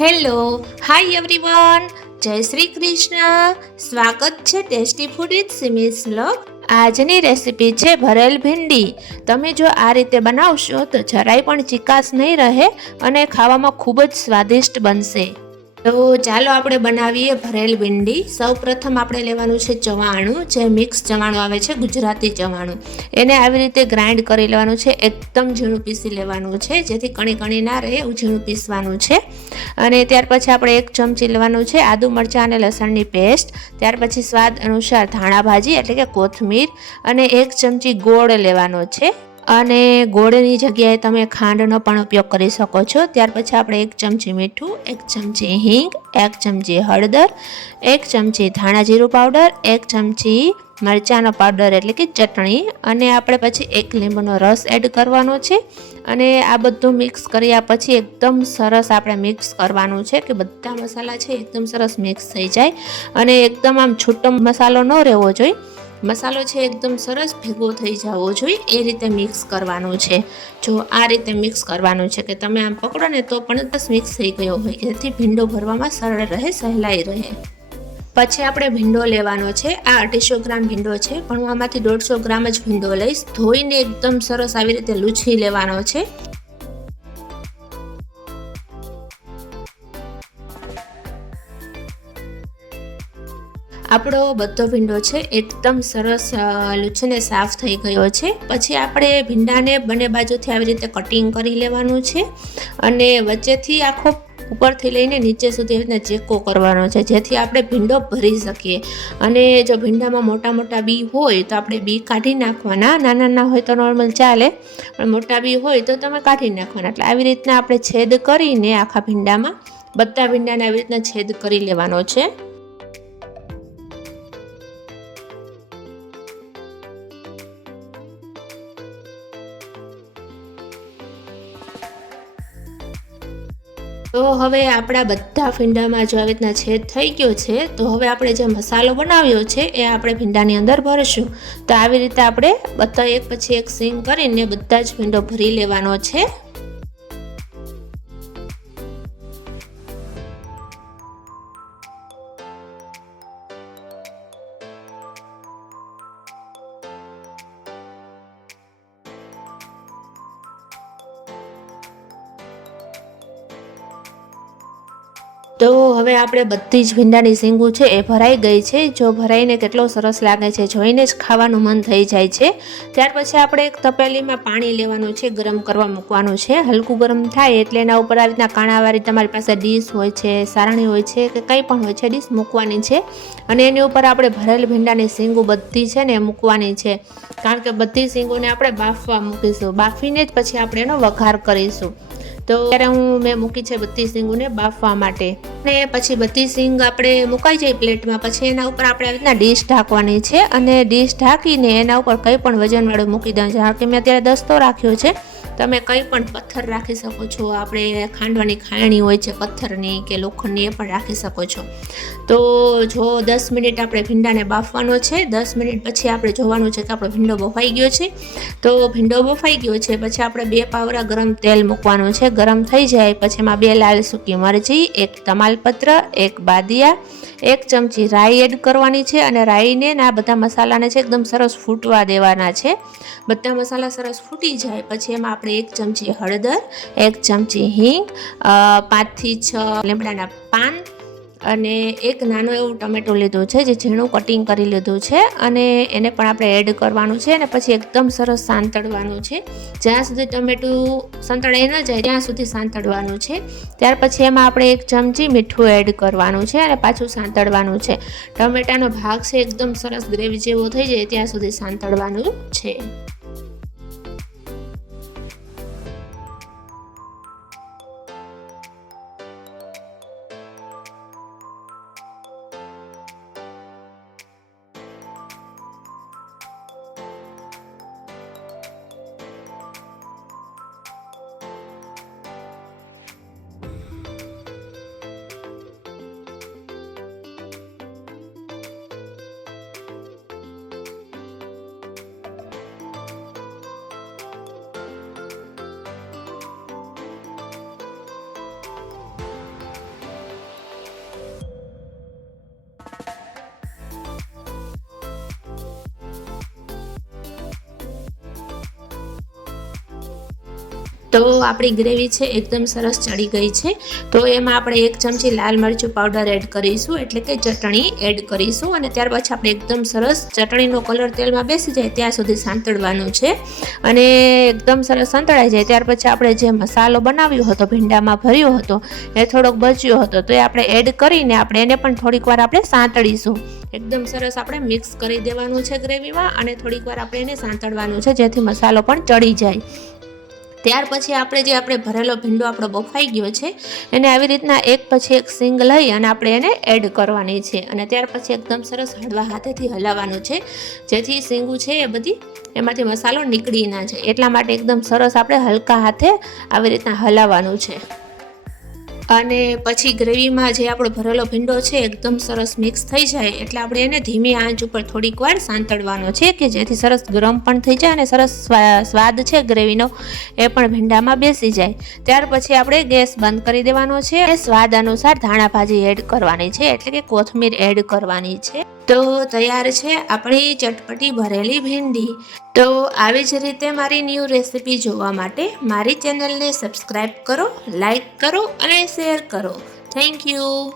Hello, hi everyone, જય શ્રી કૃષ્ણ. સ્વાગત છે ટેસ્ટી ફૂડ વિથ સિમીઝ વ્લોગ. આજની રેસીપી છે ભરેલ ભીંડી. તમે જો આ રીતે બનાવશો તો જરાય પણ ચીકાશ નહીં રહે અને ખાવામાં ખૂબ જ સ્વાદિષ્ટ બનશે. તો ચાલો આપણે બનાવીએ ભરેલ ભીંડી. સૌ પ્રથમ આપણે લેવાનું છે ચવાણું, જે મિક્સ ચવાણું આવે છે, ગુજરાતી ચવાણું. એને આવી રીતે ગ્રાઇન્ડ કરી લેવાનું છે, એકદમ ઝીણું પીસી લેવાનું છે, જેથી કણી કણી ના રહે એવું ઝીણું પીસવાનું છે. અને ત્યાર પછી આપણે 1 ચમચી લેવાનું છે આદુ મરચાં અને લસણની પેસ્ટ. ત્યાર પછી સ્વાદ અનુસાર ધાણા ભાજી એટલે કે કોથમીર અને 1 ચમચી ગોળ લેવાનો છે. અને ગોળની જગ્યાએ તમે ખાંડનો પણ ઉપયોગ કરી શકો છો. ત્યાર પછી આપણે 1 ચમચી મીઠું, 1 ચમચી હિંગ, 1 ચમચી હળદર, 1 ચમચી ધાણા જીરું પાવડર, 1 ચમચી મરચાંનો પાવડર એટલે કે ચટણી, અને આપણે પછી 1 લીંબુનો રસ એડ કરવાનો છે. અને આ બધું મિક્સ કર્યા પછી એકદમ સરસ આપણે મિક્સ કરવાનું છે કે બધા મસાલા છે એકદમ સરસ મિક્સ થઈ જાય અને એકદમ આમ છૂટો મસાલો ન રહેવો જોઈએ. મસાલો છે એકદમ સરસ ભેગો થઈ જવો જોઈએ, એ રીતે મિક્સ કરવાનું છે. જો આ રીતે મિક્સ કરવાનું છે કે તમે આમ પકડો ને તો પણ બસ મિક્સ થઈ ગયો હોય, જેથી ભીંડો ભરવામાં સરળ રહે, સહેલાઈ રહે. પછી આપણે ભીંડો લેવાનો છે. આ 250 ગ્રામ ભીંડો છે, પણ હું આમાંથી 150 ગ્રામ જ ભીંડો લઈશ. ધોઈને એકદમ સરસ આવી રીતે લૂછી લેવાનો છે. આપણો બધો ભીંડો છે એકદમ સરસ લૂછીને સાફ થઈ ગયો છે. પછી આપણે ભીંડાને બંને બાજુથી આવી રીતે કટિંગ કરી લેવાનું છે અને વચ્ચેથી આખો ઉપરથી લઈને નીચે સુધી એવી રીતના ચેકો કરવાનો છે, જેથી આપણે ભીંડો ભરી શકીએ. અને જો ભીંડામાં મોટા મોટા બી હોય તો આપણે બી કાઢી નાખવાના, નાના નાના હોય તો નોર્મલ ચાલે, પણ મોટા બી હોય તો તમે કાઢી નાખવાના. એટલે આવી રીતના આપણે છેદ કરીને આખા ભીંડામાં બધા ભીંડાને આવી રીતના છેદ કરી લેવાનો છે. તો હવે આપણા બધા ભીંડામાં જો આવી રીતના છેદ થઈ ગયો છે, તો હવે આપણે જે મસાલો બનાવ્યો છે એ આપણે ભીંડાની અંદર ભરશું. તો આવી રીતે આપણે બધા એક પછી એક સીંગ કરીને બધા જ ભીંડો ભરી લેવાનો છે. તો હવે આપણે બધી જ ભીંડાની સીંગું છે એ ભરાઈ ગઈ છે. જો ભરાઈને કેટલો સરસ લાગે છે, જોઈને જ ખાવાનું મન થઈ જાય છે. ત્યાર પછી આપણે એક તપેલીમાં પાણી લેવાનું છે, ગરમ કરવા મૂકવાનું છે. હલકું ગરમ થાય એટલે એના ઉપર આવી રીતના કાણાવાળી તમારી પાસે ડીશ હોય છે, સારણી હોય છે કે કંઈ પણ હોય છે, ડીશ મૂકવાની છે. અને એની ઉપર આપણે ભરેલ ભીંડાની સીંગું બધી છે ને મૂકવાની છે, કારણ કે બધી સીંગોને આપણે બાફવા મૂકીશું. બાફીને જ પછી આપણે એનો વઘાર કરીશું. તો ત્યારે મેં મૂકી છે બધી સીંગોને બાફવા માટે. અને પછી બધી સીંગ આપણે મુકાઈ જાય પ્લેટમાં, પછી એના ઉપર આપણે આવી રીતના ડીશ ઢાંકવાની છે. અને ડીશ ઢાંકીને એના ઉપર કંઈ પણ વજનવાળું મૂકી દેવાનું છે. કે મેં અત્યારે દસ્તો રાખ્યો છે, તમે કંઈ પણ પથ્થર રાખી શકો છો. આપણે ખાંડવાની ખાયણી હોય છે પથ્થરની કે લોખંડની, એ પણ રાખી શકો છો. તો જો 10 મિનિટ આપણે ભીંડાને બાફવાનો છે. 10 મિનિટ પછી આપણે જોવાનું છે કે આપણો ભીંડો બફાઈ ગયો છે. તો ભીંડો બફાઈ ગયો છે પછી આપણે 2 પાવડા ગરમ તેલ મૂકવાનું છે. ગરમ થઈ જાય પછી એમાં 2 લાલ સૂકી મરચી, 1 તમાલપત્ર, 1 બાદિયા, 1 ચમચી રાઈ એડ કરવાની છે. અને રાઈને આ બધા મસાલાને છે એકદમ સરસ ફૂટવા દેવાના છે. બધા મસાલા સરસ ફૂટી જાય પછી એમાં આપણે 1 ચમચી હળદર, 1 ચમચી હિંગ, 5 થી 6 લીમડાના પાન અને 1 નાનું એવું ટમેટું લીધું છે, જે ઝીણું કટિંગ કરી લીધું છે. અને એને પણ આપણે એડ કરવાનું છે. અને પછી એકદમ સરસ સાંતળવાનું છે. જ્યાં સુધી ટમેટું સંતળાઈ ન જાય ત્યાં સુધી સાંતળવાનું છે. ત્યાર પછી એમાં આપણે 1 ચમચી મીઠું એડ કરવાનું છે અને પાછું સાંતળવાનું છે. ટમેટાનો ભાગ છે એકદમ સરસ ગ્રેવી જેવો થઈ જાય ત્યાં સુધી સાંતળવાનું છે. તો આપણી ગ્રેવી છે એકદમ સરસ ચડી ગઈ છે. તો એમાં આપણે 1 ચમચી લાલ મરચું પાવડર એડ કરીશું, એટલે કે ચટણી એડ કરીશું. અને ત્યાર પછી આપણે એકદમ સરસ ચટણીનો કલર તેલમાં બેસી જાય ત્યાં સુધી સાંતળવાનું છે. અને એકદમ સરસ સંતળાઈ જાય ત્યાર પછી આપણે જે મસાલો બનાવ્યો હતો, ભીંડામાં ભર્યો હતો, એ થોડોક બચ્યો હતો, તો એ આપણે એડ કરીને આપણે એને પણ થોડીક વાર આપણે સાંતળીશું. એકદમ સરસ આપણે મિક્સ કરી દેવાનું છે ગ્રેવીમાં, અને થોડીક વાર આપણે એને સાંતળવાનું છે જેથી મસાલો પણ ચડી જાય. ત્યાર પછી આપણે ભરેલો ભીંડો આપણો બફાઈ ગયો છે, એને આવી રીતના એક પછી એક સિંગ લઈ અને આપણે એને એડ કરવાની છે. અને ત્યાર પછી એકદમ સરસ હળવા હાથેથી હલાવવાનું છે, જેથી સિંગું છે એ બધી એમાંથી મસાલો નીકળી ના જાય. એટલા માટે એકદમ સરસ આપણે હલકા હાથે આવી રીતના હલાવવાનું છે. અને પછી ગ્રેવીમાં જે આપણો ભરેલો ભીંડો છે એકદમ સરસ મિક્સ થઈ જાય એટલે આપણે એને ધીમી આંચ ઉપર થોડીક વાર સાંતળવાનો છે, કે જેથી સરસ ગરમ પણ થઈ જાય અને સરસ સ્વાદ છે ગ્રેવીનો એ પણ ભીંડામાં બેસી જાય. ત્યાર પછી આપણે ગેસ બંધ કરી દેવાનો છે અને સ્વાદ અનુસાર ધાણા ભાજી એડ કરવાની છે, એટલે કે કોથમીર એડ કરવાની છે. તો તૈયાર છે આપણી ચટપટી ભરેલી ભીંડી. તો આવી જ રીતે મારી ન્યૂ રેસિપી જોવા માટે મારી ચેનલને સબસ્ક્રાઈબ કરો, લાઈક કરો અને શેર કરો. Thank you.